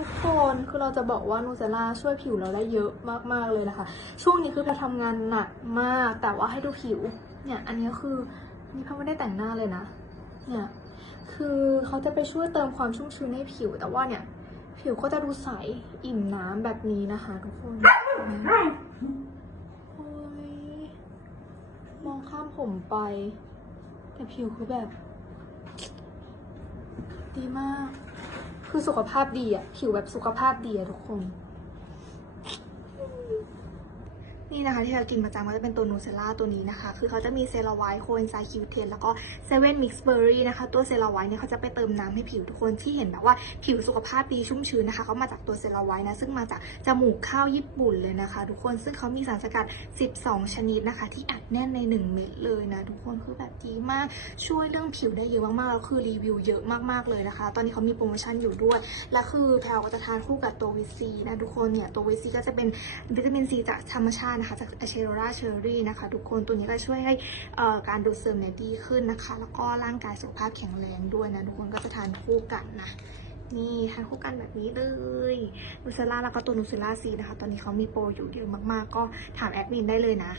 ทุกคนคือเราจะบอกว่านูเซล่าช่วยผิวเราได้เยอะมากๆเลยนะคะ ช่วงนี้คือเราทำงานหนักมาก แต่ว่าให้ดูผิว เนี่ยอันนี้คือนี่พ่อไม่ได้แต่งหน้าเลยนะ เนี่ยคือเขาจะไปช่วยเติมความชุ่มชื้นให้ผิว แต่ว่าเนี่ยผิวก็จะดูใสอิ่มน้ำแบบนี้นะคะทุกคนโอ้ยมองข้ามผมไป แต่ผิวคือแบบ ดีมาก คือสุขภาพดีอะผิวแบบสุขภาพดีอะทุกคน นี่นะคะที่เรากินประจำก็จะเป็นตัวนูเซล่าตัวนี้นะคะ คือเขาจะมีเซราไวท์โคเอนไซคิวเทนแล้วก็เซเว่นมิกซ์เบอร์รี่นะคะ ตัวเซราไวท์เนี่ยเขาจะไปเติมน้ำให้ผิวทุกคนที่เห็นแบบว่าผิวสุขภาพดีชุ่มชื้นนะคะเขามาจากตัวเซราไวท์นะ ซึ่งมาจากจมูกข้าวญี่ปุ่นเลยนะคะ ทุกคนซึ่งเขามีสารสกัด 12 ชนิดนะคะ ที่อัดแน่นใน 1 เม็ดเลยนะ ทุกคนคือแบบดีมากช่วยเรื่องผิวได้เยอะมากๆแล้วคือรีวิวเยอะมากๆเลยนะคะ ตอนนี้เขามีโปรโมชั่นอยู่ด้วยและคือแพลก็จะทานคู่กับตัววิซีนะทุกคนเนี่ยตัววิซีก็จะเป็นวิตามินซีจากธรรมชาตินะคะจากอเชโรราเชอรี่นะคะ ทุกคนตัวนี้ก็ช่วยให้การดูดซึมเนี่ยดีขึ้นนะคะ แล้วก็ร่างกายสุขภาพแข็งแรงด้วยนะทุกคนก็จะทานคู่กันนะนี่ทานคู่กันแบบนี้เลยนูเซล่าแล้วก็ตัวนูเซล่าซีนะคะ ตอนนี้เขามีโปรอยู่เยอะมากๆ ก็ถามแอดมินได้เลยนะ